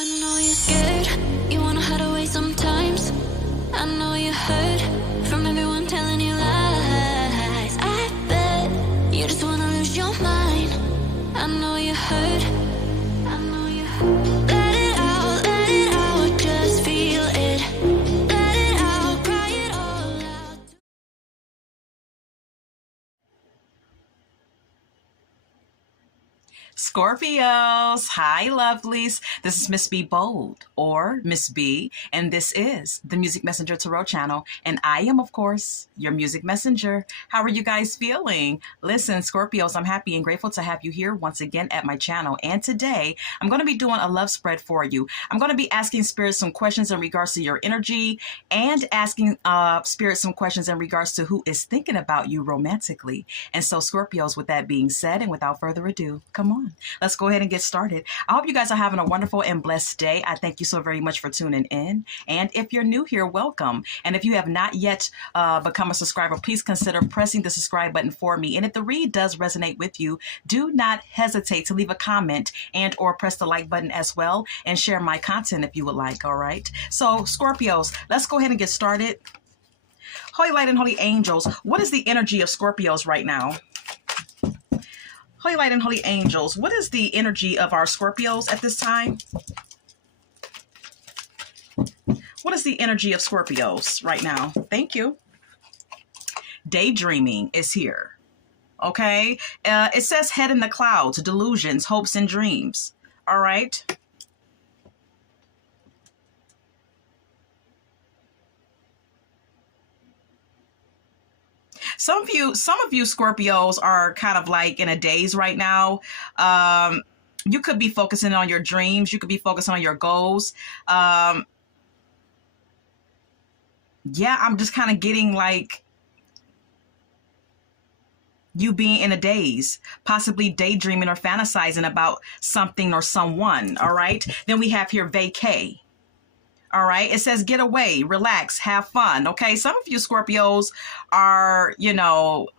I know you're scared, you wanna hide away sometimes. I know you hurt from everyone telling you lies. I bet you just wanna lose your mind. I know you hurt, I know you hurt. Let it out, just feel it. Let it out, cry it all out. Scorpios, hi lovelies. This is Miss B Bold, or Miss B, and this is the Music Messenger Tarot channel, and I am, of course, your music messenger. How are you guys feeling? Listen, Scorpios, I'm happy and grateful to have you here once again at my channel, and today I'm going to be doing a love spread for you. I'm going to be asking Spirit some questions in regards to your energy, and asking Spirit some questions in regards to who is thinking about you romantically. And so, Scorpios, with that being said, and without further ado, come on. Let's go ahead and get started. I hope you guys are having a wonderful and blessed day. I thank you so very much for tuning in. And if you're new here, welcome. And if you have not yet become a subscriber, please consider pressing the subscribe button for me. And if the read does resonate with you, do not hesitate to leave a comment and or press the like button as well, and share my content if you would like. All right. So Scorpios, let's go ahead and get started. Holy light and holy angels, what is the energy of Scorpios right now? Holy light and holy angels, what is the energy of our Scorpios at this time? What is the energy of Scorpios right now? Thank you. Daydreaming is here. Okay. It says head in the clouds, delusions, hopes, and dreams. All right. Some of you Scorpios are kind of like in a daze right now. You could be focusing on your dreams. You could be focusing on your goals. Yeah, I'm just kind of getting like you being in a daze, possibly daydreaming or fantasizing about something or someone. All right. Then we have here vacay. All right. It says get away, relax, have fun. Okay. Some of you Scorpios are,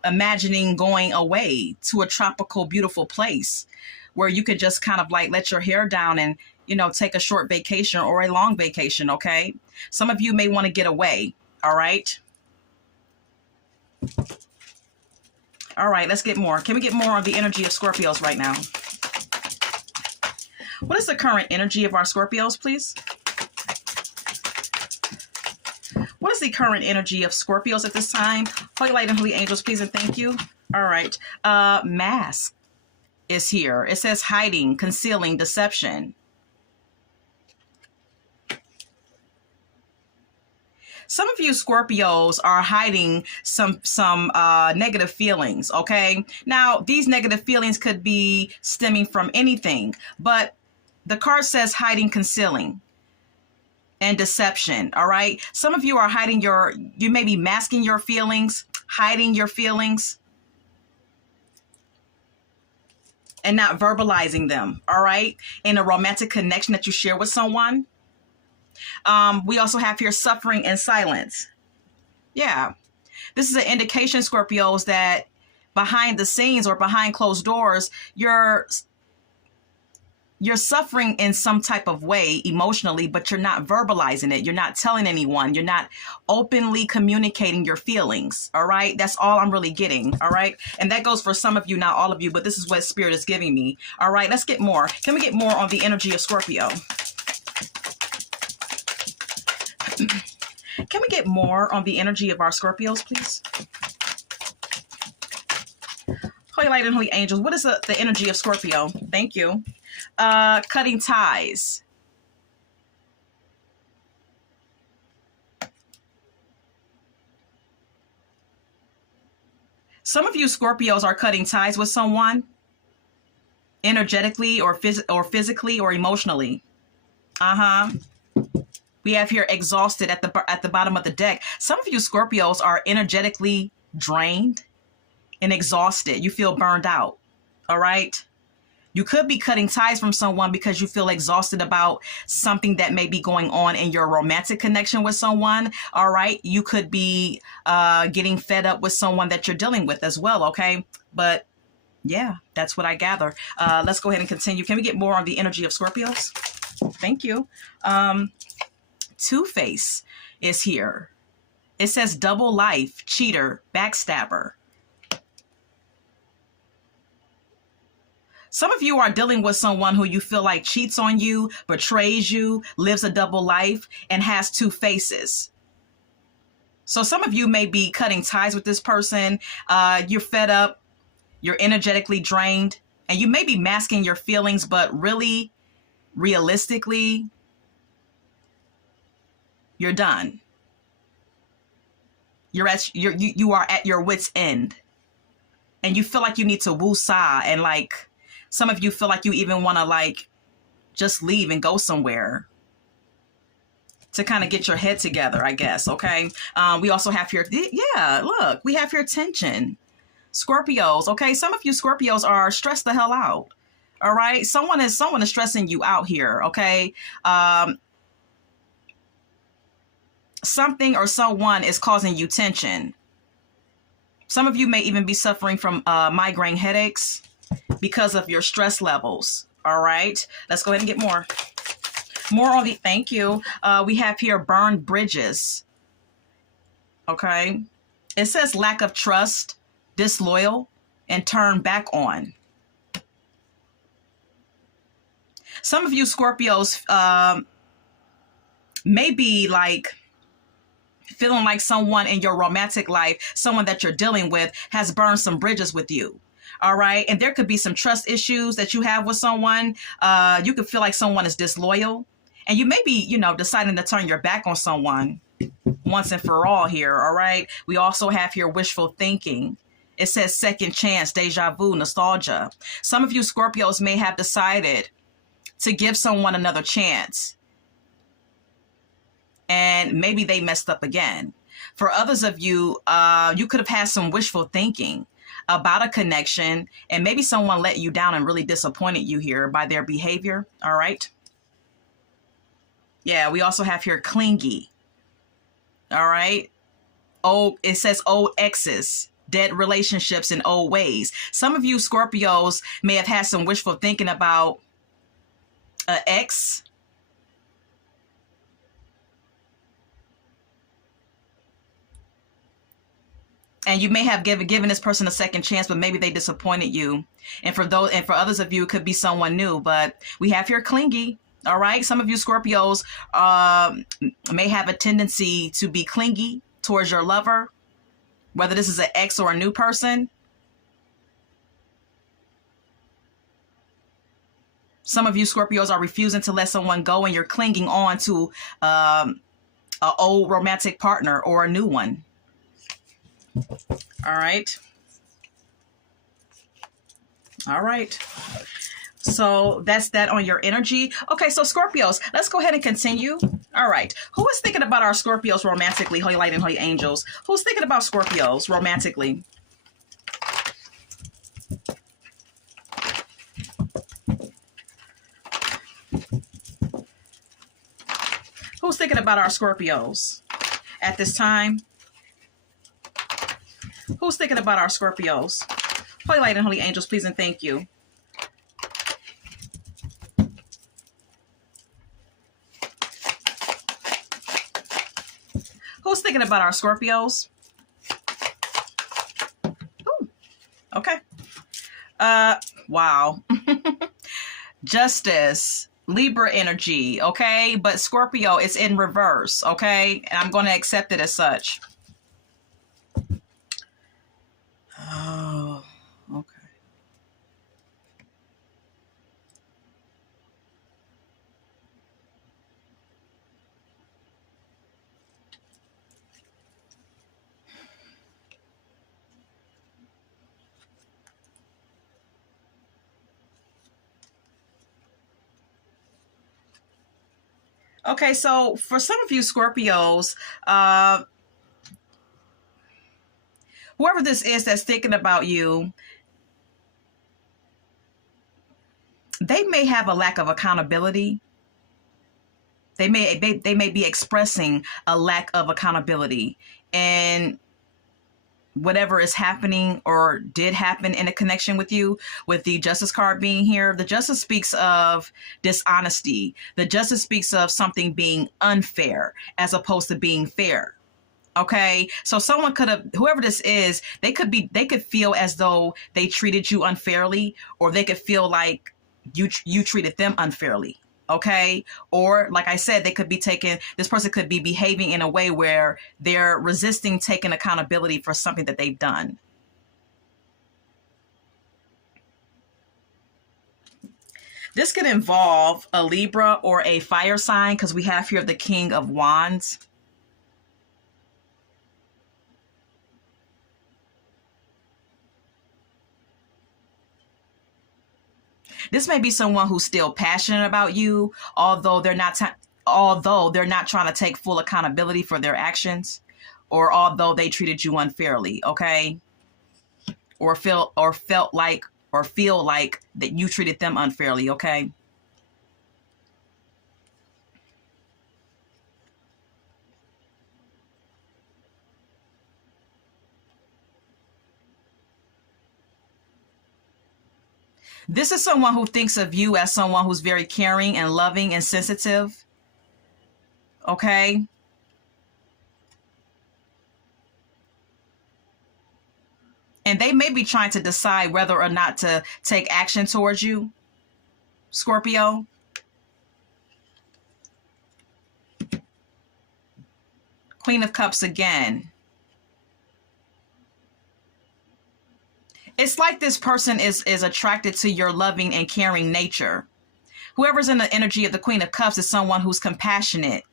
imagining going away to a tropical, beautiful place where you could just kind of like let your hair down and, take a short vacation or a long vacation. Okay. Some of you may want to get away. All right. All right. Let's get more. Can we get more of the energy of Scorpios right now? What is the current energy of our Scorpios, please? What is the current energy of Scorpios at this time? Holy light and holy angels, please and thank you. All right. Mask is here. It says hiding, concealing, deception. Some of you Scorpios are hiding some negative feelings, okay? Now, these negative feelings could be stemming from anything, but the card says hiding, concealing, and deception. All right. Some of you are hiding you may be masking your feelings, hiding your feelings, and not verbalizing them. All right. In a romantic connection that you share with someone. We also have here suffering and silence. Yeah. This is an indication, Scorpios, that behind the scenes or behind closed doors, you're suffering in some type of way emotionally, but you're not verbalizing it. You're not telling anyone. You're not openly communicating your feelings. All right. That's all I'm really getting. All right. And that goes for some of you, not all of you, but this is what Spirit is giving me. All right. Let's get more. Can we get more on the energy of Scorpio? Can we get more on the energy of our Scorpios, please? Holy light and holy angels, what is the energy of Scorpio? Thank you. Cutting ties. Some of you Scorpios are cutting ties with someone energetically or physically or emotionally. We have here exhausted at the bottom of the deck. Some of you Scorpios are energetically drained and exhausted. You feel burned out. All right. You could be cutting ties from someone because you feel exhausted about something that may be going on in your romantic connection with someone. All right. You could be getting fed up with someone that you're dealing with as well. Okay. But yeah, that's what I gather. Let's go ahead and continue. Can we get more on the energy of Scorpios? Thank you. Two-Face is here. It says double life, cheater, backstabber. Some of you are dealing with someone who you feel like cheats on you, betrays you, lives a double life, and has two faces. So some of you may be cutting ties with this person. You're fed up. You're energetically drained. And you may be masking your feelings, but really, realistically, you're done. You are at your wit's end. And you feel like you need to woo-saw, and like some of you feel like you even want to like just leave and go somewhere to kind of get your head together, I guess. Okay. We also have here, yeah, look, we have here tension. Scorpios. Okay. Some of you Scorpios are stressed the hell out. All right. Someone is stressing you out here. Okay. Something or someone is causing you tension. Some of you may even be suffering from migraine headaches because of your stress levels. All right. Let's go ahead and get more. More on the, thank you. We have here burned bridges. Okay. It says lack of trust, disloyal, and turn back on. Some of you Scorpios may be like feeling like someone in your romantic life, someone that you're dealing with, has burned some bridges with you. All right. And there could be some trust issues that you have with someone. You could feel like someone is disloyal. And you may be, deciding to turn your back on someone once and for all here. All right. We also have here wishful thinking. It says second chance, deja vu, nostalgia. Some of you Scorpios may have decided to give someone another chance. And maybe they messed up again. For others of you, you could have had some wishful thinking about a connection, and maybe someone let you down and really disappointed you here by their behavior. All right. Yeah, we also have here clingy. All right. Oh, it says old exes, dead relationships, and old ways. Some of you Scorpios may have had some wishful thinking about an ex. And you may have given this person a second chance, but maybe they disappointed you. And for others of you, it could be someone new. But we have here clingy. All right. Some of you Scorpios may have a tendency to be clingy towards your lover, whether this is an ex or a new person. Some of you Scorpios are refusing to let someone go, and you're clinging on to an old romantic partner or a new one. All right. All right. So that's that on your energy. Okay, so Scorpios, let's go ahead and continue. All right. Who is thinking about our Scorpios romantically? Holy light and holy angels. Who's thinking about Scorpios romantically? Who's thinking about our Scorpios at this time? Who's thinking about our Scorpios? Holy light and holy angels, please and thank you. Who's thinking about our Scorpios? Ooh, okay. Wow. Justice, Libra energy, okay? But Scorpio is in reverse, okay? And I'm going to accept it as such. Oh, okay. Okay, so for some of you Scorpios, whoever this is that's thinking about you, they may have a lack of accountability. They may be expressing a lack of accountability. And whatever is happening or did happen in a connection with you. With the Justice card being here, the Justice speaks of dishonesty. The Justice speaks of something being unfair as opposed to being fair. Okay, so someone could have, whoever this is, they could feel as though they treated you unfairly, or they could feel like you treated them unfairly. Okay, or like I said, this person could be behaving in a way where they're resisting taking accountability for something that they've done. This could involve a Libra or a fire sign, because we have here the King of Wands. This may be someone who's still passionate about you, although they're not trying to take full accountability for their actions, or although they treated you unfairly, okay? Or feel like that you treated them unfairly, okay? This is someone who thinks of you as someone who's very caring and loving and sensitive. Okay? And they may be trying to decide whether or not to take action towards you, Scorpio. Queen of Cups again. It's like this person is attracted to your loving and caring nature. Whoever's in the energy of the Queen of Cups is someone who's compassionate.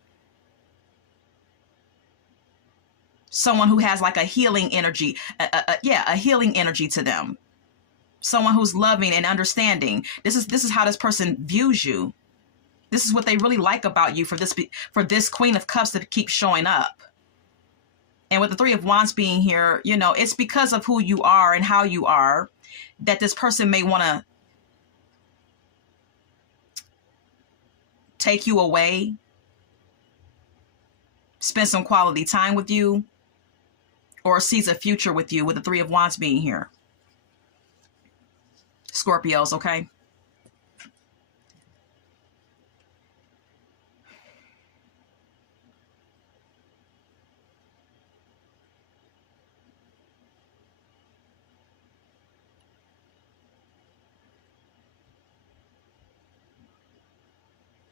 Someone who has like a healing energy. A healing energy to them. Someone who's loving and understanding. This is how this person views you. This is what they really like about you for this Queen of Cups to keep showing up. And with the Three of Wands being here, it's because of who you are and how you are that this person may want to take you away, spend some quality time with you, or sees a future with you, with the Three of Wands being here. Scorpios, okay?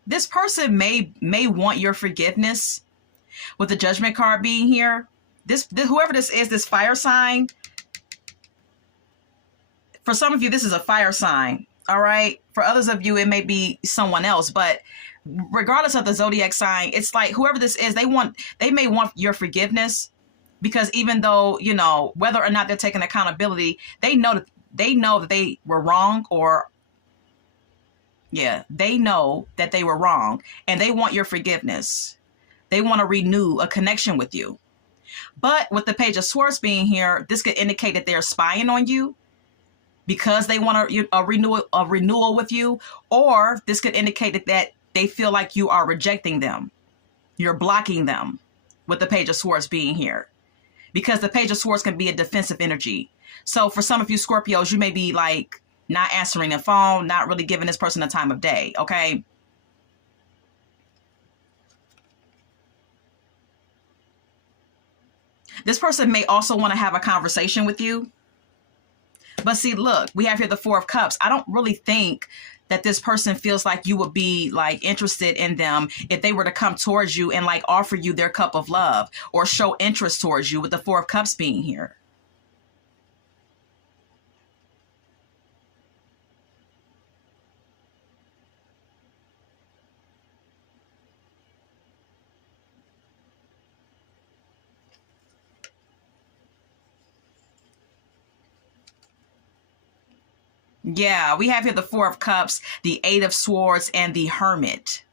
This person may want your forgiveness, with the Judgment card being here. Whoever this is, this fire sign, for some of you, this is a fire sign. All right. For others of you, it may be someone else, but regardless of the zodiac sign, it's like whoever this is, they may want your forgiveness, because even though, whether or not they're taking accountability, they know that they were wrong, or they know that they were wrong, and they want your forgiveness. They want to renew a connection with you. But with the Page of Swords being here, this could indicate that they're spying on you because they want a renewal with you, or this could indicate that they feel like you are rejecting them. You're blocking them, with the Page of Swords being here, because the Page of Swords can be a defensive energy. So for some of you Scorpios, you may be like not answering the phone, not really giving this person the time of day, okay? This person may also want to have a conversation with you. But see, look, we have here the Four of Cups. I don't really think that this person feels like you would be like interested in them if they were to come towards you and like offer you their cup of love or show interest towards you, with the Four of Cups being here. Yeah, we have here the Four of Cups, the Eight of Swords, and the Hermit.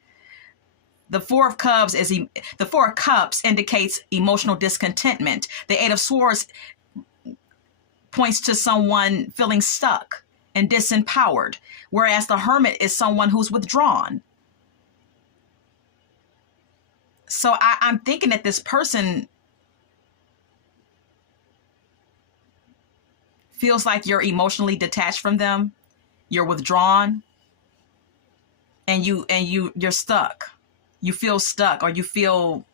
The Four of Cups indicates emotional discontentment. The Eight of Swords points to someone feeling stuck and disempowered, whereas the Hermit is someone who's withdrawn. So I'm thinking that this person feels like you're emotionally detached from them. You're withdrawn, and you're stuck. You feel stuck, or you feel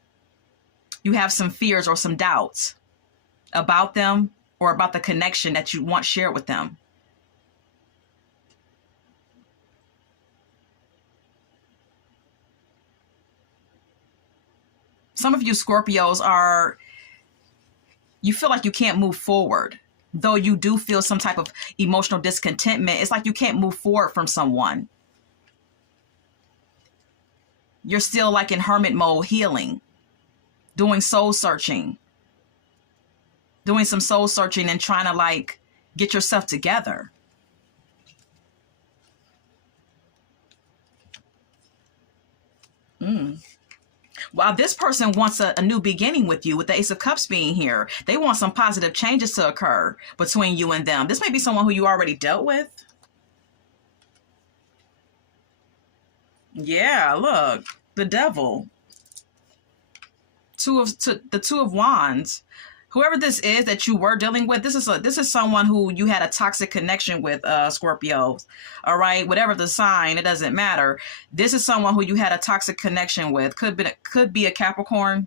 you have some fears or some doubts about them or about the connection that you once shared with them. Some of you Scorpios you feel like you can't move forward. Though you do feel some type of emotional discontentment, it's like you can't move forward from someone. You're still like in hermit mode, healing, doing soul searching, doing some soul searching and trying to like get yourself together. While this person wants a new beginning with you, with the Ace of Cups being here, they want some positive changes to occur between you and them. This may be someone who you already dealt with. Yeah, look, the devil. The Two of Wands. Whoever this is that you were dealing with, this is someone who you had a toxic connection with, Scorpio. All right, whatever the sign, it doesn't matter. This is someone who you had a toxic connection with. Could be a Capricorn.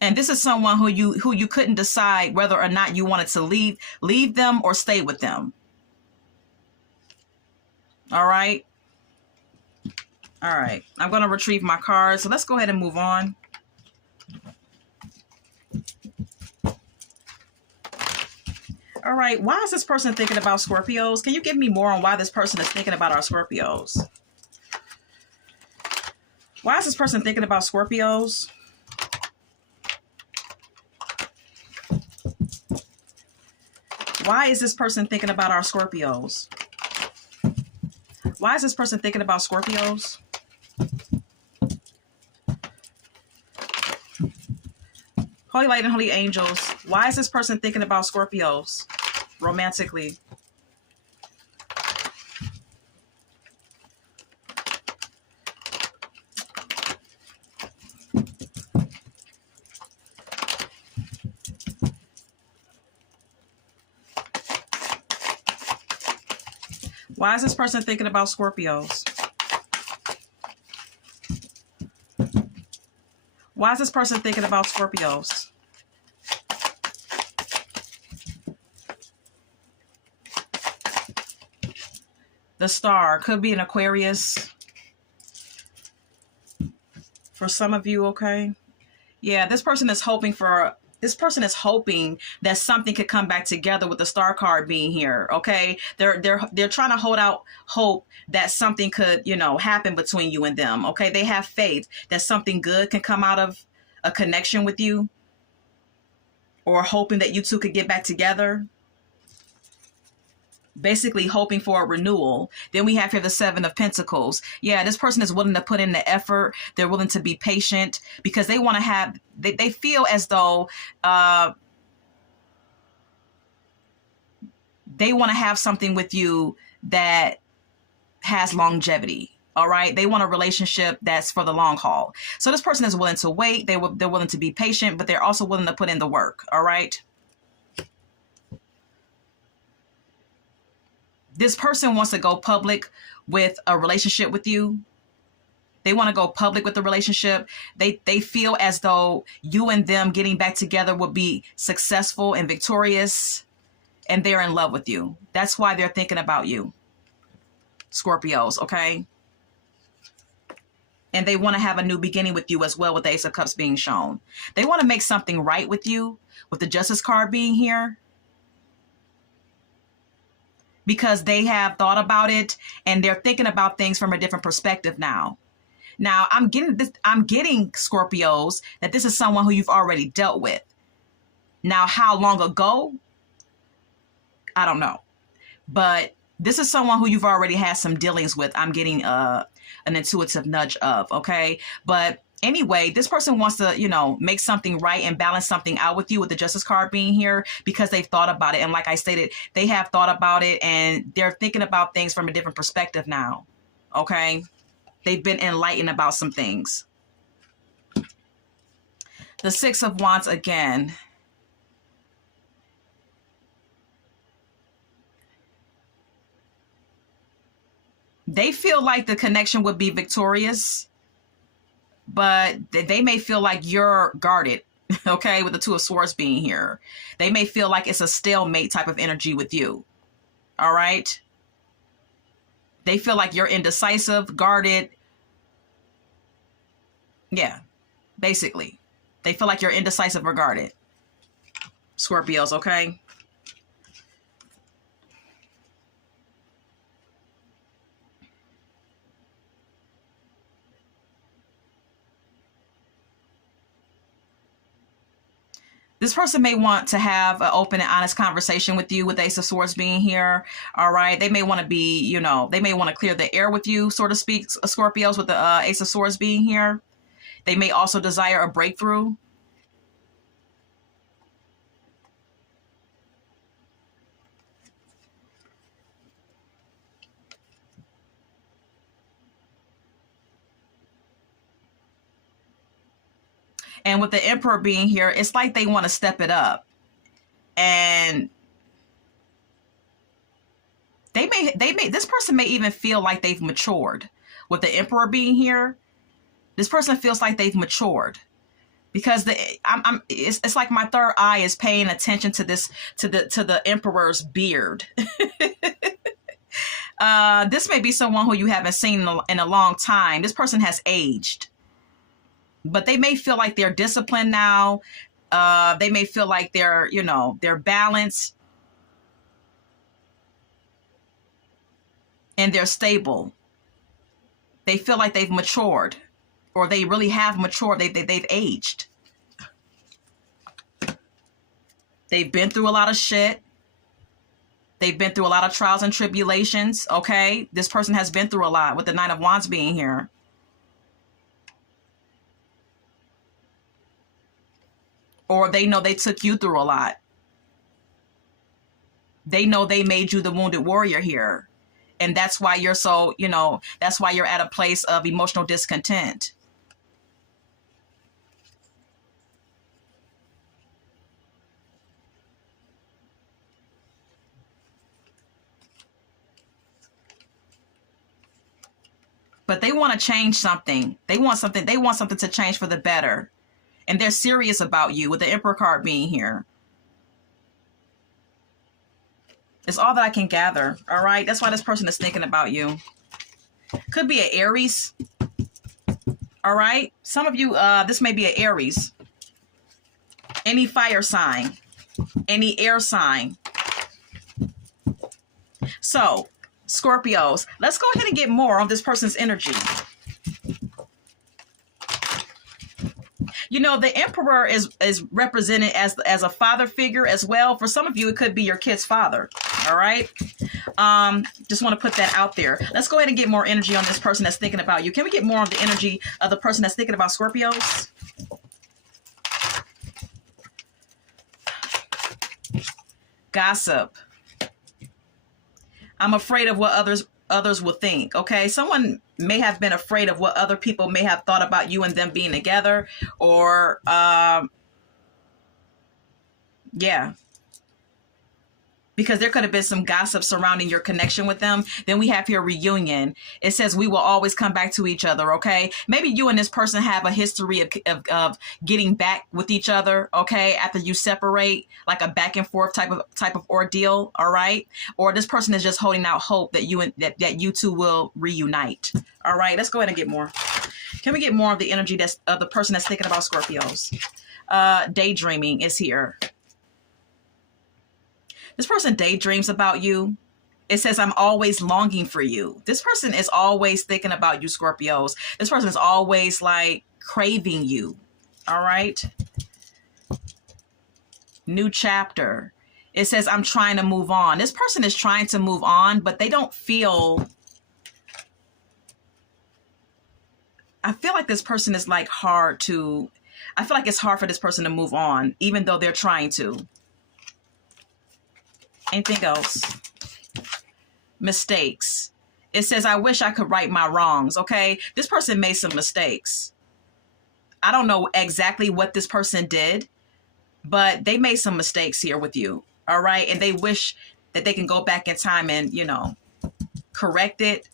And this is someone who you couldn't decide whether or not you wanted to leave them or stay with them. All right. All right. I'm going to retrieve my cards. So let's go ahead and move on. All right. Why is this person thinking about Scorpios? Can you give me more on why this person is thinking about our Scorpios? Why is this person thinking about Scorpios? Why is this person thinking about our Scorpios? Why is this person thinking about Scorpios? Holy Light and Holy Angels. Why is this person thinking about Scorpios romantically? Why is this person thinking about Scorpios? Why is this person thinking about Scorpios? The Star. Could be an Aquarius. For some of you, okay? Yeah, this person is hoping that something could come back together with the Star card being here. Okay, they're trying to hold out hope that something could, happen between you and them. Okay, they have faith that something good can come out of a connection with you, or hoping that you two could get back together. Basically hoping for a renewal. Then we have here the Seven of Pentacles. Yeah, this person is willing to put in the effort. They're willing to be patient because they want to have, they feel as though they want to have something with you that has longevity. All right. They want a relationship that's for the long haul. So this person is willing to wait. They're willing to be patient, but they're also willing to put in the work. All right. This person wants to go public with a relationship with you. They want to go public with the relationship. They feel as though you and them getting back together would be successful and victorious, and they're in love with you. That's why they're thinking about you, Scorpios, okay? And they want to have a new beginning with you as well, with the Ace of Cups being shown. They want to make something right with you, with the Justice card being here, because they have thought about it and they're thinking about things from a different perspective now. Now, I'm getting Scorpios, that this is someone who you've already dealt with. Now, how long ago? I don't know. But this is someone who you've already had some dealings with. I'm getting an intuitive nudge of, okay? But anyway, this person wants to, make something right and balance something out with you, with the Justice card being here, because they've thought about it. And like I stated, they have thought about it and they're thinking about things from a different perspective now. Okay? They've been enlightened about some things. The Six of Wands again. They feel like the connection would be victorious, but they may feel like you're guarded, okay, with the Two of Swords being here. They may feel like it's a stalemate type of energy with you, all right? They feel like you're indecisive, guarded. Yeah, basically. They feel like you're indecisive or guarded. Scorpios, okay? This person may want to have an open and honest conversation with you with Ace of Swords being here. All right. They may want to be, you know, they may want to clear the air with you, so to speak, Scorpios, with the Ace of Swords being here. They may also desire a breakthrough. And with the Emperor being here, it's like they want to step it up. And this person may even feel like they've matured. With the Emperor being here, this person feels like they've matured. Because it's like my third eye is paying attention to this, to the Emperor's beard. This may be someone who you haven't seen in a long time. This person has aged, but they may feel like they're disciplined now. They may feel like they're, you know, they're balanced and they're stable. They feel like they've matured, or they really have matured. They've aged. They've been through a lot of shit. They've been through a lot of trials and tribulations. Okay. This person has been through a lot with the Nine of Wands being here. Or they know they took you through a lot. They know they made you the wounded warrior here. And that's why you're so, you know, that's why you're at a place of emotional discontent. But they want to change something. They want something to change for the better. And they're serious about you with the Emperor card being here. It's all that I can gather. All right. That's why this person is thinking about you. Could be an Aries. All right. Some of you, this may be an Aries. Any fire sign, any air sign. So, Scorpios, let's go ahead and get more on this person's energy. You know, the Emperor is represented as a father figure as well. For some of you, it could be your kid's father. All right. Just want to put that out there. Let's go ahead and get more energy on this person that's thinking about you. Can we get more of the energy of the person that's thinking about Scorpios? Gossip. I'm afraid of what others will think. Okay. Someone may have been afraid of what other people may have thought about you and them being together, or, yeah. Because there could have been some gossip surrounding your connection with them. Then we have your reunion. It says we will always come back to each other, okay? Maybe you and this person have a history of getting back with each other, okay? After you separate, like a back and forth type of ordeal, all right? Or this person is just holding out hope that you two will reunite. All right, let's go ahead and get more. Can we get more of the energy of the person that's thinking about Scorpios? Daydreaming is here. This person daydreams about you. It says, I'm always longing for you. This person is always thinking about you, Scorpios. This person is always like craving you. All right. New chapter. It says, I'm trying to move on. This person is trying to move on, but they don't feel... I feel like this person is like hard to... I feel like it's hard for this person to move on, even though they're trying to. Anything else? Mistakes. It says, I wish I could right my wrongs. Okay. This person made some mistakes. I don't know exactly what this person did, but they made some mistakes here with you. All right. And they wish that they can go back in time and, correct it.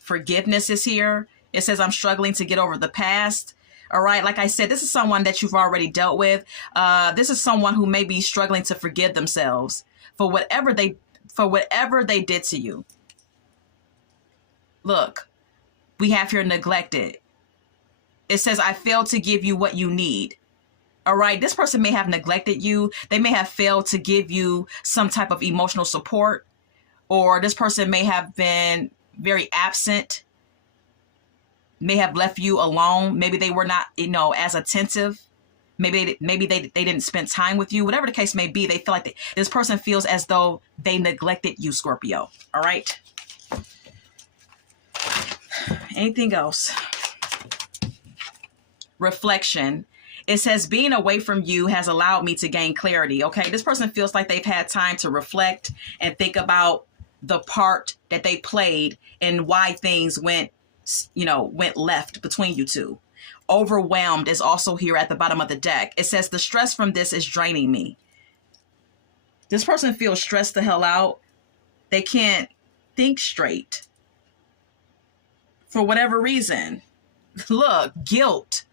Forgiveness is here. It says, I'm struggling to get over the past. All right. Like I said, this is someone that you've already dealt with. This is someone who may be struggling to forgive themselves for whatever they did to you. Look, we have here neglected. It says, I failed to give you what you need. All right. This person may have neglected you. They may have failed to give you some type of emotional support, or this person may have been very absent, may have left you alone. Maybe they were not, as attentive. Maybe they didn't spend time with you. Whatever the case may be, they feel like this person feels as though they neglected you, Scorpio. All right. Anything else? Reflection. It says, being away from you has allowed me to gain clarity. Okay. This person feels like they've had time to reflect and think about the part that they played and why things went left between you two. Overwhelmed is also here at the bottom of the deck. It says, the stress from this is draining me. This person feels stressed the hell out. They can't think straight for whatever reason. Look, guilt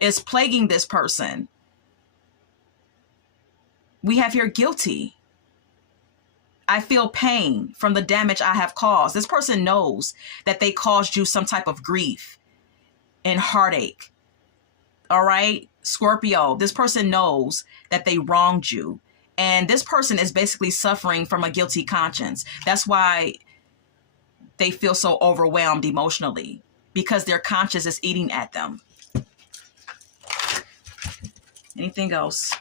is plaguing this person. We have here guilty. I feel pain from the damage I have caused. This person knows that they caused you some type of grief and heartache. All right, Scorpio, this person knows that they wronged you. And this person is basically suffering from a guilty conscience. That's why they feel so overwhelmed emotionally, because their conscience is eating at them. Anything else?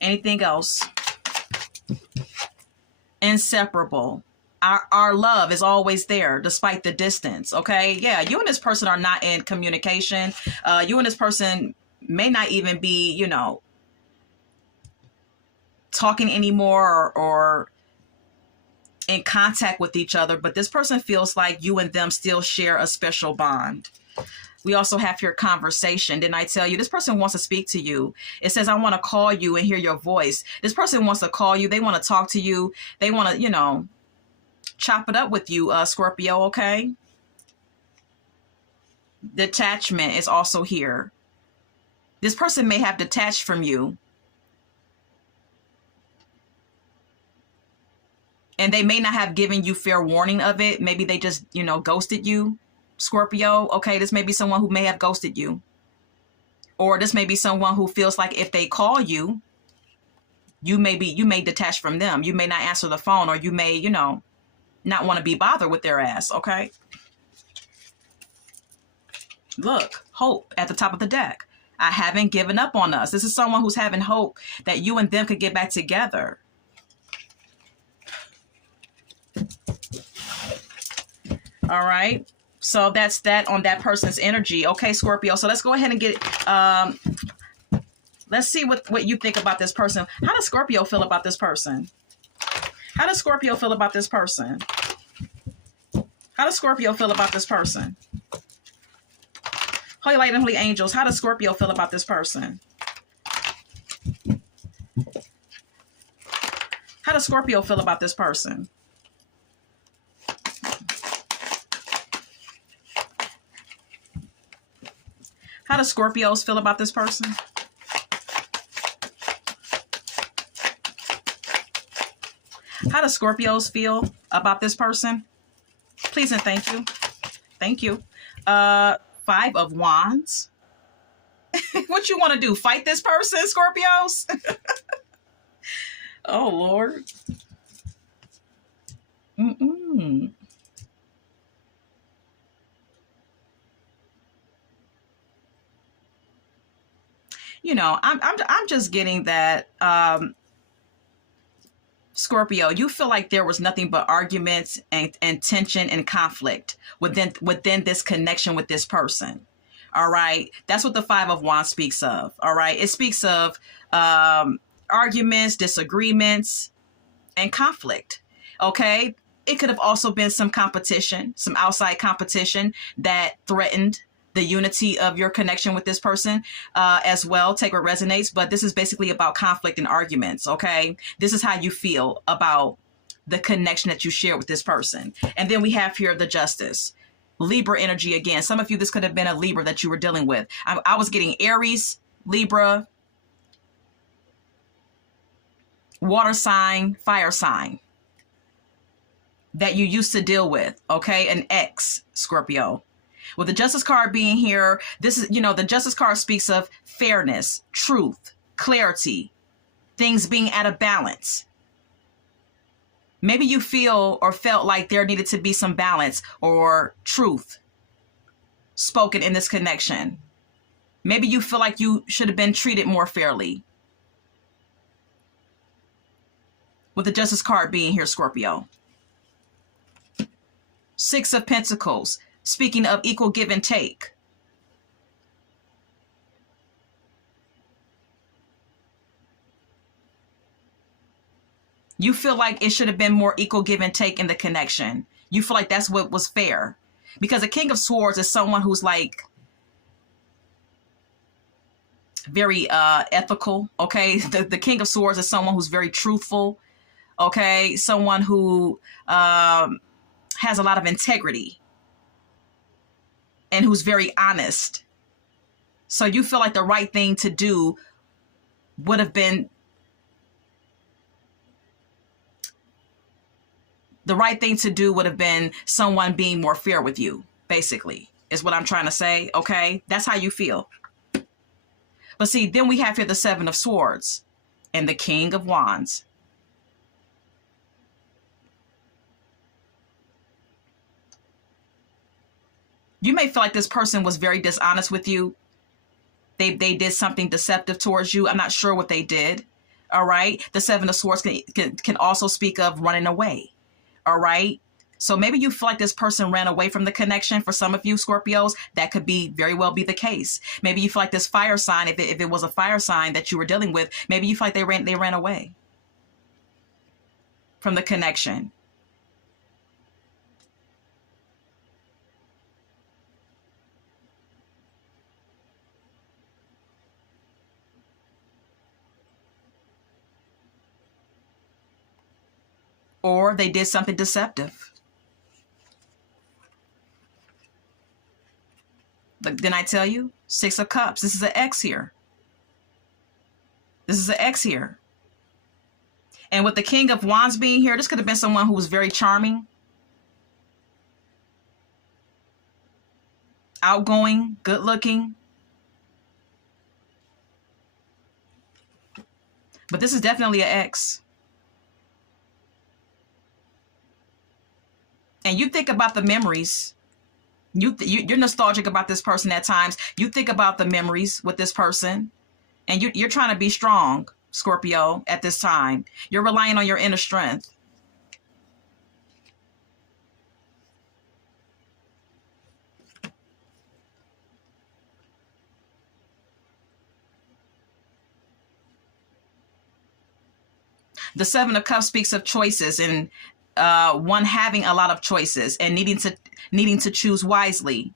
Anything else? Inseparable. Our love is always there despite the distance. Okay. Yeah. You and this person are not in communication. You and this person may not even be, talking anymore or in contact with each other. But this person feels like you and them still share a special bond. We also have your conversation. Didn't I tell you? This person wants to speak to you. It says, I want to call you and hear your voice. This person wants to call you. They want to talk to you. They want to, chop it up with you, Scorpio, okay? Detachment is also here. This person may have detached from you. And they may not have given you fair warning of it. Maybe they just, ghosted you. Scorpio, okay, this may be someone who may have ghosted you. Or this may be someone who feels like if they call you, you may detach from them. You may not answer the phone, or you may, not want to be bothered with their ass, okay? Look, hope at the top of the deck. I haven't given up on us. This is someone who's having hope that you and them could get back together. All right. So that's that on that person's energy. Okay, Scorpio. So let's go ahead and get, let's see what you think about this person. How does Scorpio feel about this person? How does Scorpio feel about this person? How does Scorpio feel about this person? Holy Light and Holy Angels, how does Scorpio feel about this person? How does Scorpio feel about this person? How do Scorpios feel about this person? How do Scorpios feel about this person? Please and thank you. Thank you. 5 of Wands. What you want to do? Fight this person, Scorpios? Oh, Lord. Mm-mm. I'm just getting that, Scorpio, you feel like there was nothing but arguments and tension and conflict within this connection with this person. All right. That's what the 5 of Wands speaks of. All right. It speaks of arguments, disagreements, and conflict. Okay. it could have also been some competition, some outside competition that threatened the unity of your connection with this person as well. Take what resonates, but this is basically about conflict and arguments, okay? This is how you feel about the connection that you share with this person. And then we have here the Justice. Libra energy again. Some of you, this could have been a Libra that you were dealing with. I was getting Aries, Libra, water sign, fire sign that you used to deal with, okay? An ex, Scorpio. With the Justice card being here, this is, the Justice card speaks of fairness, truth, clarity, things being at a balance. Maybe you feel or felt like there needed to be some balance or truth spoken in this connection. Maybe you feel like you should have been treated more fairly. With the Justice card being here, Scorpio. Six of Pentacles, speaking of equal give and take. You feel like it should have been more equal give and take in the connection. You feel like that's what was fair. Because the King of Swords is someone who's like very ethical, okay? The King of Swords is someone who's very truthful, okay? Someone who has a lot of integrity and who's very honest. So you feel like the right thing to do would have been someone being more fair with you, basically, is what I'm trying to say, okay? That's how you feel. But see, then we have here the Seven of Swords and the King of Wands. You may feel like this person was very dishonest with you. They did something deceptive towards you. I'm not sure what they did, all right? The Seven of Swords can also speak of running away. All right. So maybe you feel like this person ran away from the connection. For some of you Scorpios, that could be very well be the case. Maybe you feel like this fire sign, if it was a fire sign that you were dealing with, maybe you feel like they ran away from the connection. Or they did something deceptive. But didn't I tell you? Six of Cups. This is an X here. This is an X here. And with the King of Wands being here, this could have been someone who was very charming, outgoing, good looking. But this is definitely an X. And you think about the memories. You're nostalgic about this person at times. You think about the memories with this person. And you're trying to be strong, Scorpio, at this time. You're relying on your inner strength. The Seven of Cups speaks of choices and one having a lot of choices and needing to choose wisely.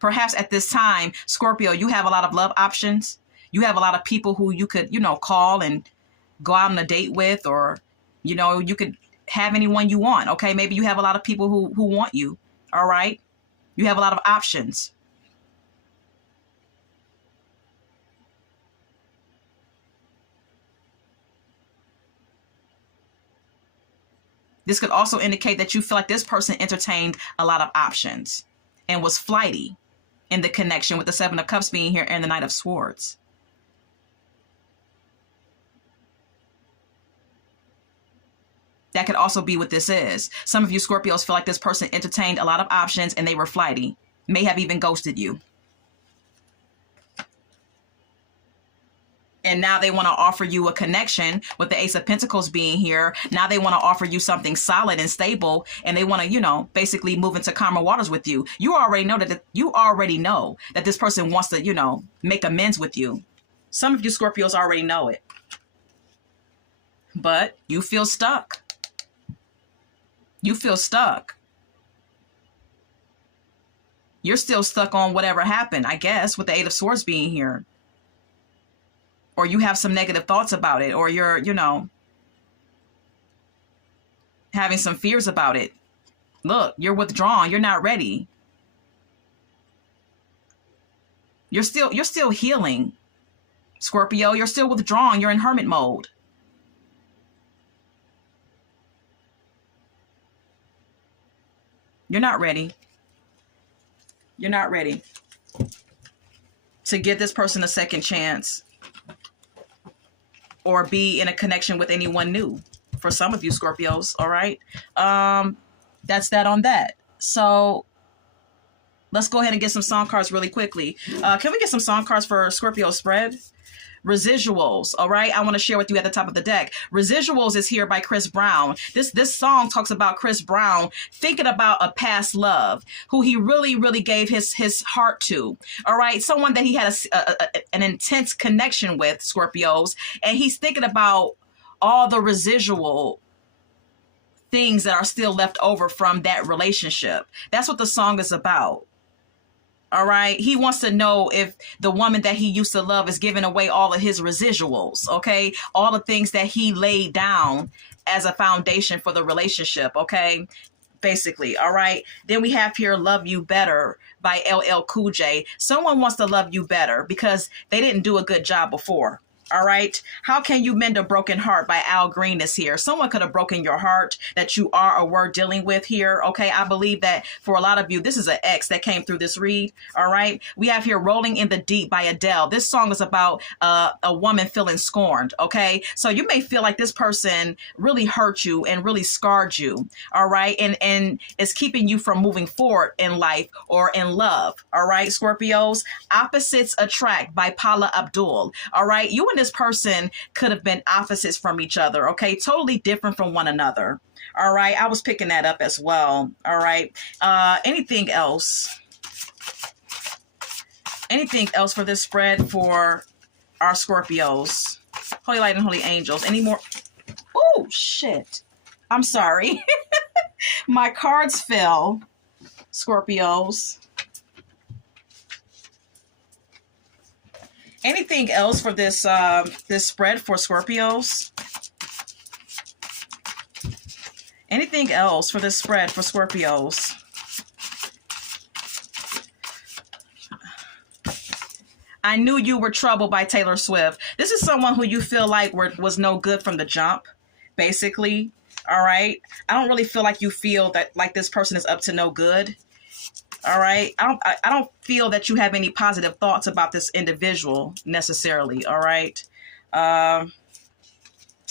Perhaps at this time, Scorpio, you have a lot of love options. You have a lot of people who you could, call and go out on a date with, or, you could have anyone you want. Okay. Maybe you have a lot of people who want you. All right. You have a lot of options. This could also indicate that you feel like this person entertained a lot of options and was flighty in the connection, with the Seven of Cups being here and the Knight of Swords. That could also be what this is. Some of you Scorpios feel like this person entertained a lot of options and they were flighty, may have even ghosted you. And now they want to offer you a connection, with the Ace of Pentacles being here. Now they want to offer you something solid and stable, and they want to, basically move into calmer waters with you. You already know that this person wants to, make amends with you. Some of you Scorpios already know it. But you feel stuck. You feel stuck. You're still stuck on whatever happened, I guess, with the Eight of Swords being here. Or you have some negative thoughts about it, or you're, having some fears about it. Look, you're withdrawn. You're not ready. You're still healing. Scorpio, you're still withdrawn. You're in hermit mode. You're not ready. You're not ready to give this person a second chance or be in a connection with anyone new. For some of you Scorpios, all right? That's that on that. So let's go ahead and get some song cards really quickly. Can we get some song cards for Scorpio spread? Residuals, all right? I want to share with you at the top of the deck. Residuals is here by Chris Brown. This song talks about Chris Brown thinking about a past love who he really gave his heart to, all right? Someone that he had an intense connection with, Scorpios, and he's thinking about all the residual things that are still left over from that relationship. That's what the song is about. All right. He wants to know if the woman that he used to love is giving away all of his residuals. OK, all the things that he laid down as a foundation for the relationship. OK, basically. All right. Then we have here Love You Better by LL Cool J. Someone wants to love you better because they didn't do a good job before. All right. How can you mend a broken heart by Al Green is here. Someone could have broken your heart that you are or were dealing with here. OK, I believe that for a lot of you, this is an ex that came through this read. All right. We have here Rolling in the Deep by Adele. This song is about a woman feeling scorned. OK, so you may feel like this person really hurt you and really scarred you. All right. And it's keeping you from moving forward in life or in love. All right. Scorpios, Opposites Attract by Paula Abdul. All right. You and this person could have been opposites from each other. Okay, totally different from one another. All right, I was picking that up as well. All right, anything else for this spread for our Scorpios? Holy light and holy angels. Any more? Oh shit, I'm sorry. My cards fell, Scorpios. Anything else for this this spread for Scorpios? Anything else for this spread for Scorpios? I Knew You Were Trouble by Taylor Swift. This is someone who you feel like was no good from the jump, basically. All right. I don't really feel like you feel that like this person is up to no good. All right. I don't feel that you have any positive thoughts about this individual necessarily. All right.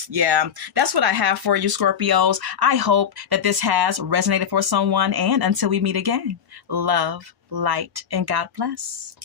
Yeah, that's what I have for you, Scorpios. I hope that this has resonated for someone. And until we meet again, love, light, and God bless.